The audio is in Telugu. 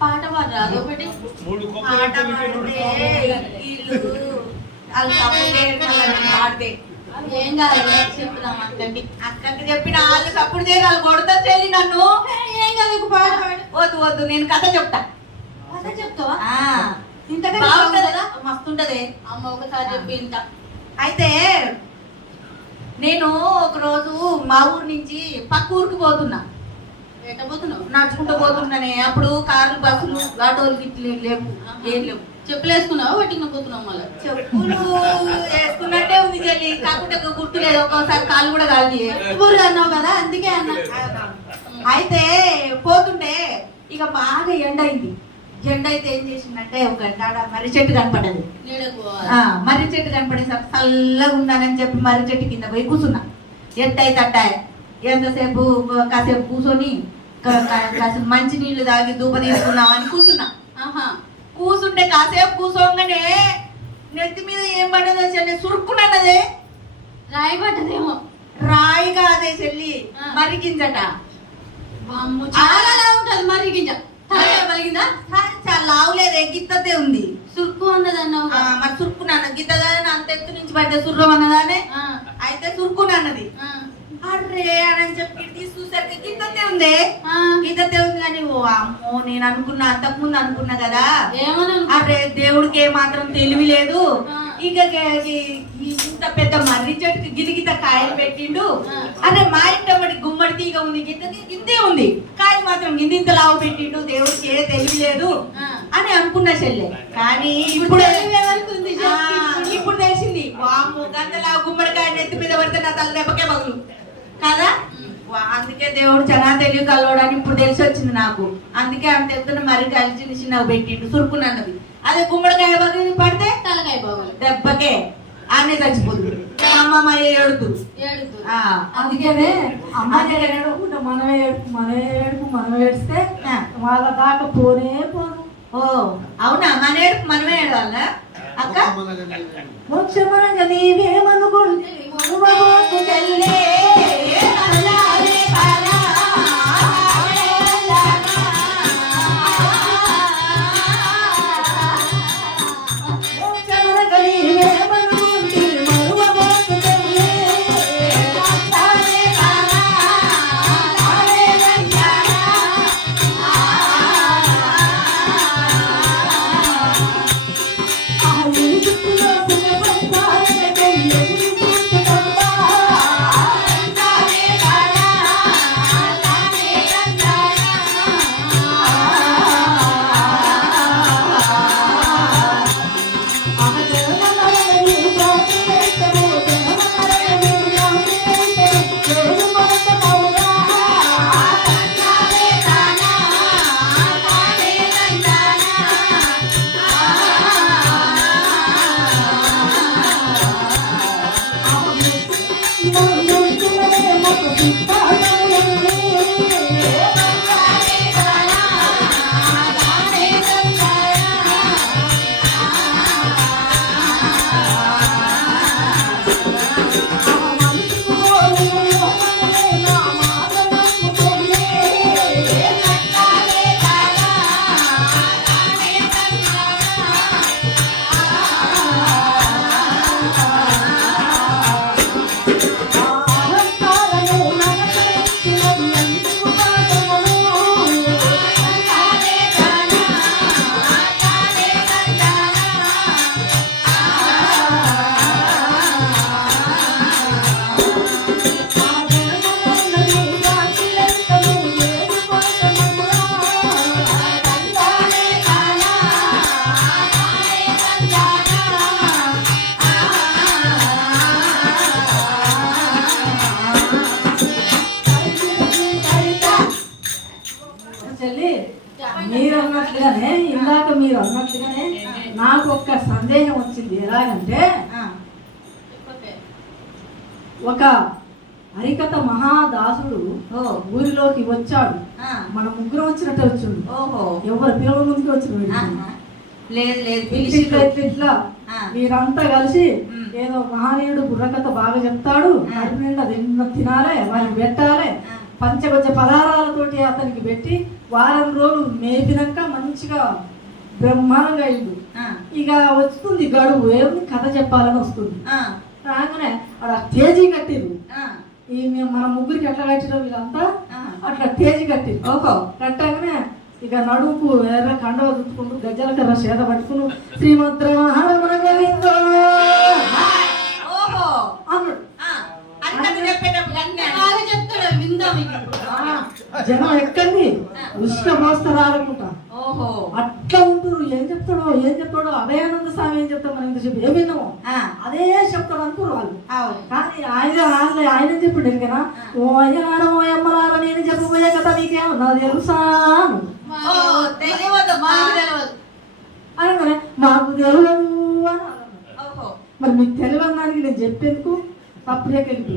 పాట పాడరాదు ఒకటి పాట పాడితే ఏం కాదు చెప్తున్నాం అక్కకి చెప్పిన వాళ్ళు సప్పుడు చేయాలి వాళ్ళు కొడతారు చెల్లి నన్ను ఏం కాదు ఒక పాట పాడు వద్దు వద్దు నేను కథ చెప్తా కథ చెప్తావా ఇంతగా బాగుంటుందా మస్తుంటది అమ్మ ఒకసారి చెప్పి ఇంత అయితే నేను ఒకరోజు మా ఊరు నుంచి పక్క ఊరికి పోతున్నా ఎట్ట పోతున్నావు నడుచుకుంటూ పోతున్నానే అప్పుడు కార్లు బస్సులు ఆటోలు గిట్లు లేవు ఏం లేవు చెప్పులు వేసుకున్నావు వట్టిగా పోతున్నావు మళ్ళీ చెప్పులు వేసుకున్నట్టే ఉంది చెల్లి కాకుండా గుర్తులేదు ఒక్కోసారి కాళ్ళు కూడా కాదు ఊరు అన్నావు కదా అందుకే అన్నా అయితే పోతుంటే ఇక బాగా ఎండ అయింది ఎండ అయితే ఏం చేసిందంటే ఒక మర్రి చెట్టు కనపడ్డది మర్రి చెట్టు కనపడేసరికి చల్లగా ఉందానని చెప్పి మర్రి చెట్టు కింద పోయి కూర్చున్నా ఎట్టయి తట్టాయి ఎంతసేపు కాసేపు కూర్చొని కాసేపు మంచి నీళ్లు తాగి దూప తీసుకున్నాం అని కూర్చున్నా కూర్చుంటే కాసేపు కూర్చోగానే నెత్తి మీద ఏం పడ్డదో చెల్లి సురుక్కున్నదే రాయి పడ్డదేమో రాయి కాదే చెల్లి మర్రి గింజట చాలా ఉంటది మర్రి గింజ పలిగిందా చాలా లావులేదే గిత్తతే ఉంది సుర్కు అన్నదన్నావు మరి సుర్కున్నాను గిత్తదానే అంత ఎత్తు నుంచి పడితే సుర్రం అన్నదానే అయితే సుర్కునన్నది అర్రే అని చెప్పి చూసరికి గిత్తతే ఉంది గిత్తతే ఉంది కానీ ఓ అమ్మో నేను అనుకున్నా అంతకుముందు అనుకున్నా కదా అరే దేవుడికి ఏ మాత్రం తెలివి లేదు ఇక ఇంత పెద్ద మర్రి చెట్టుకి గిలిగిత కాయలు పెట్టిండు అరే మా ఇంటి గుమ్మడి తీగ ఉంది గింతే ఉంది కాయలు మాత్రం గింత లావు పెట్టిండు దేవుడికి ఏ తెలివి లేదు అని అనుకున్నా చెల్లె కానీ ఇప్పుడు ఇప్పుడు తెలిసింది వాము గంటలా గుమ్మడికాయ నెత్తి మీద పడితే నా తల దెబ్బకే బగులు కదా అందుకే దేవుడు చాలా తెలివి కలవడానికి ఇప్పుడు తెలిసి వచ్చింది నాకు అందుకే అంత ఎత్తున మరి కలిసి చిన్న చిన్నవి పెట్టిండు సురుకునన్నది అదే గుమ్మడికాయ బదులు పడితే తలకాయ బాగులు దెబ్బకే ఆనే చచ్చిపోతుంది అమ్మమ్మ ఏడుతూ అందుకనే అమ్మ మనం ఏడిస్తే వాళ్ళ దాకా పోనే పోను. ఓ అవునా మన ఏడుపు మనమే ఏడవాల అక్క మోక్షమనగా నీవేమనుకుంటే మీరు అన్నట్లుగానే నాకు ఒక్క సందేహం వచ్చింది. ఎలాగంటే ఒక హరికథ మహాదాసుడు ఊరిలోకి వచ్చాడు. మన ముగ్గురు వచ్చినట్టు వచ్చాడు. ఎవరు పిల్లల ముందుకు వచ్చిన ఇట్లా మీరంతా కలిసి ఏదో మహనీయుడు బుర్రకథ బాగా చెప్తాడు, కడుపు నిండా తినాలి, వారిని పెట్టాలి, పంచగొచ్చ పదార్థాలతోటి అతనికి పెట్టి వారం రోజులు మేపినాక మంచిగా బ్రహ్మాండంగా అయింది. ఇక వస్తుంది గడువు, ఏముంది కథ చెప్పాలని వస్తుంది. రాగానే అక్కడ తేజీ కట్టిరు. ఈ మన ముగ్గురికి ఎట్లా కట్టిరో వీళ్ళంతా అట్లా తేజీ కట్టిరు. ఓహో కట్టగానే ఇక నడుపు ఎర్ర కండవ చుట్టుకుంటూ గజ్జల కర్ర చేత పట్టుకుని శ్రీమంత్రమణ గోవిందో జనం ఎక్కడిది ఉష్ణ మోస్తరాలనుకుంటా అట్లా ఉంటున్నారు. ఏం చెప్తాడో అభయానంద స్వామి ఏం చెప్తాం మనం ఇంత చెప్పి ఏం విన్నాము అదే చెప్తాడు అనుకున్నారు వాళ్ళు. కానీ ఆయన చెప్పుడు ఎందుకనా ఓ అయ్యనారా ఓ అమ్మలారా నేను చెప్పబోయే కదా మీకేమో నాకు తెలుసా అనగానే మాకు తెలియదు అని. మరి మీకు తెలియని దానికి నేను చెప్పేందుకు తప్పుడే కలిపి